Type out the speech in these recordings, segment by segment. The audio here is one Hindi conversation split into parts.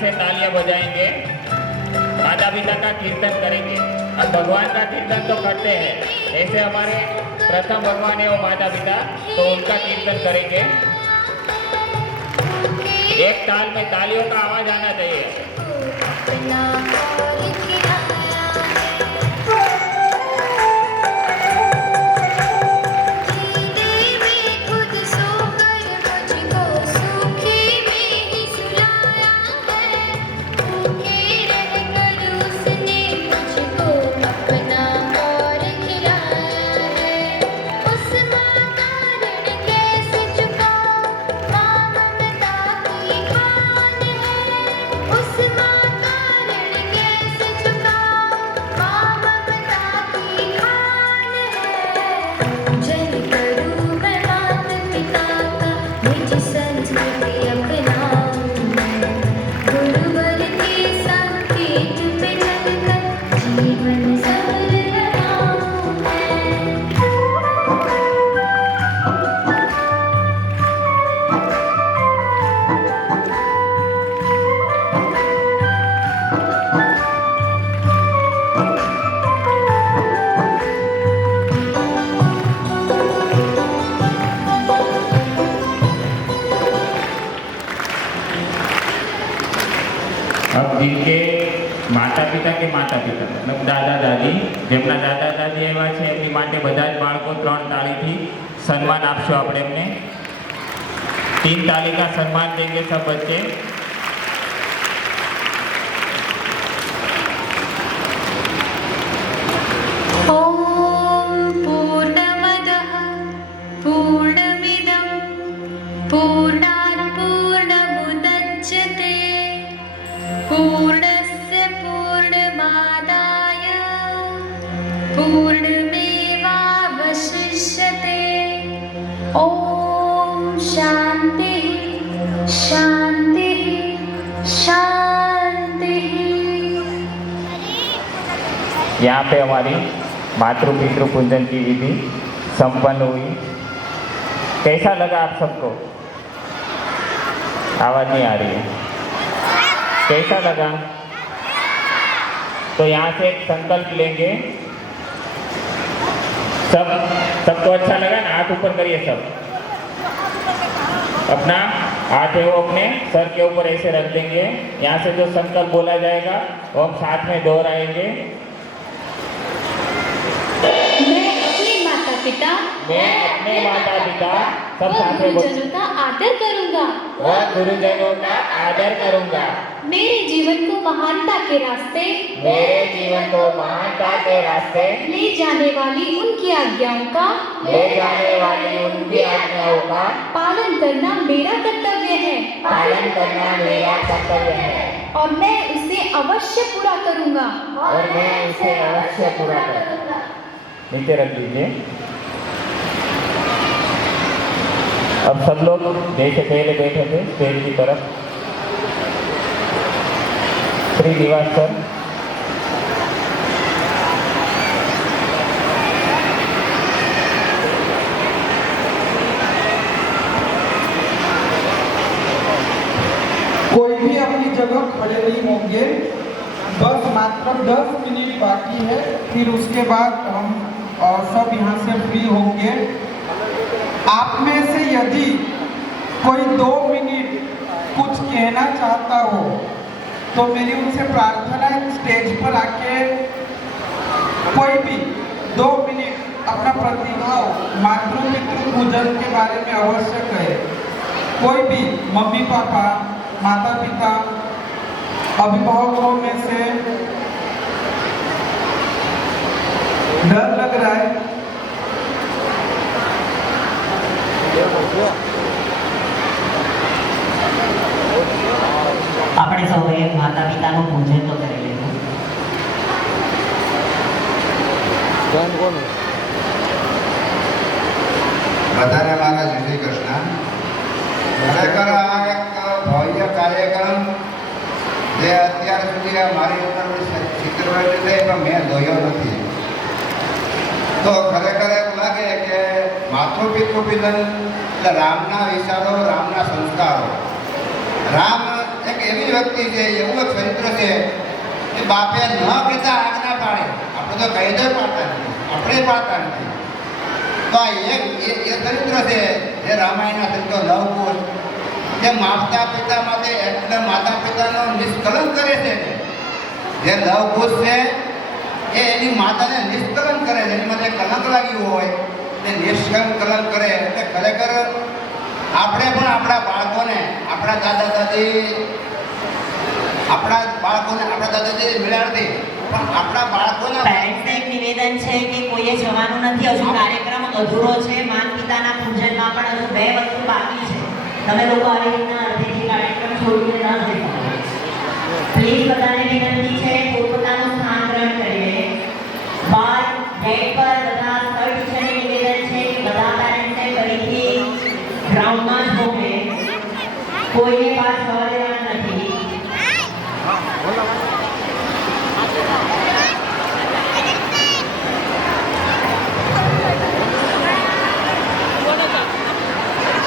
से तालियां बजाएंगे, माता पिता का कीर्तन करेंगे। अब भगवान का कीर्तन तो करते हैं, ऐसे हमारे प्रथम भगवान है वो माता पिता, तो उनका कीर्तन करेंगे। एक ताल में तालियों का आवाज आना चाहिए। अब जिनके माता पिता मतलब दादा दादी, જેમના દાદા દાદી એવા છે એમની માટે બધા જ બાળકો 3 તાળીથી સન્માન આપશો આપણે એમને। 3 ताली का सम्मान देंगे सब बच्चे। ओम पूर्णमदः पूर्णमिदं पूर्णात् पूर्णमुदच्यते पूर्णस्य पूर्णमादाय पूर्णमेवावशिष्यते। ओम शांति शांति शांति। यहाँ पे हमारी मातृ पितृ पूजन की विधि संपन्न हुई। कैसा लगा आप सबको? आवाज नहीं आ रही है, कैसा लगा? तो यहाँ से एक संकल्प लेंगे। सबको अच्छा लगा ना? हाथ ऊपर करिए सब। अपना हाथ है वो अपने सर के ऊपर ऐसे रख देंगे। यहाँ से जो संकल्प बोला जाएगा वो हम साथ में दोहराएंगे। मैं अपने माता पिता सब साथ में गुरुजनों का आदर करूंगा। वह गुरुजनों का आदर करूंगा। मेरे जीवन को महानता के रास्ते ले जाने वाली उनकी आज्ञाओं का पालन करना मेरा कर्तव्य है। और मैं उसे अवश्य पूरा करूंगा। नीचे रख दीजिए। अब सब लोग जैसे पहले बैठे थे स्टेज की तरफ, श्रीनिवास सर, कोई भी अपनी जगह खड़े नहीं होंगे। बस मात्र 10 मिनट बाकी है, फिर उसके बाद हम सब यहाँ से फ्री होंगे। आप में से यदि कोई 2 मिनट कुछ कहना चाहता हो तो मेरी उनसे प्रार्थना है, स्टेज पर आके कोई भी 2 मिनट अपना प्रतिभाव मातृ पितृ पूजन के बारे में अवश्य कहे। कोई भी मम्मी पापा, माता पिता, अभिभावकों में से डर लग रहा है? આપણે સૌએ માતા પિતાનું પૂજન તો કરી લીધું। બધાને મારા જય શ્રી કૃષ્ણ। ખરેખર આ એક ભવ્ય કાર્યક્રમ જે અત્યાર સુધી મારી ઉંમર 70 વર્ષની થઈ પણ મેં જોયો નથી। તો ખરેખર એવું લાગે કે માતૃ પિતૃ પૂજન એટલે રામના વિચારો, રામના સંસ્કારો। રામ એક એવી વ્યક્તિ છે, એવું એક ચરિત્ર છે કે બાપે ન કહેતા આજ્ઞા પાડે. આપણે તો કહી દે પાડતા નથી, આપણે પાડતા નથી. તો આ એક એ ચરિત્ર છે જે રામાયણના ચરિત્રો લવકુશ, જે માતા પિતા માટે એટલે માતા પિતાનો નિષ્કલંક કરે છે. જે લવકુશ છે એ એની માતાને નિષ્કલંક કરે છે, એની માટે કલંક લાગ્યું હોય તે નિષ્કલંક કરે. એટલે ખરેખર આપણે પણ આપણા બાળકોને આપણા દાદા દાદી મિલાડતી પણ આપણા બાળકોને પેરેન્ટ્સને એક નિવેદન છે કે કોઈએ જવાનું નથી, હજુ કાર્યક્રમ અધૂરો છે. માતા પિતાના પૂજનમાં પણ હજુ 2 વસ્તુ બાકી છે. તમે લોકો આવી રીતના અડધેથી કાર્યક્રમ છોડીને ન જઈ શકો. પ્લીઝ બધાને વિનંતી છે પોતપોતાનું સ્થાન ગ્રહણ કરીએ. બાર ગેટ પર બધા સર ટીચરને નિવેદન છે કે બધા પેરેન્ટ્સને ફરીથી ગ્રાઉન્ડમાં જ મોકલે. કોઈને બહાર જવા દેવાનું નથી.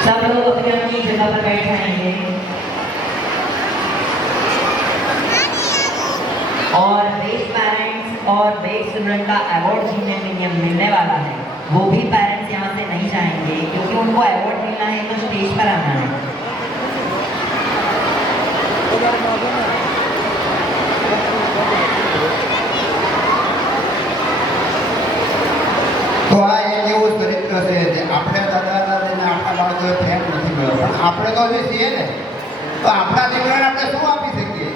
सब लोग अपनी अपनी जगह पर बैठ जाएंगे और बेस्ट पेरेंट्स और बेस्ट स्टूडेंट का अवार्ड जीतने के लिए मिलने वाला है, वो भी पेरेंट्स यहाँ से नहीं जाएंगे क्योंकि उनको अवार्ड मिलना है तो स्टेज पर आना है. તો આ એક એવું ચરિત્ર છે જે આપણે દાદા દાદીને આપણા બાળકોએ પ્રેમ નથી મળ્યો, પણ આપણે તો જે છીએ ને તો આપણા દીકરાને આપણે શું આપીએ?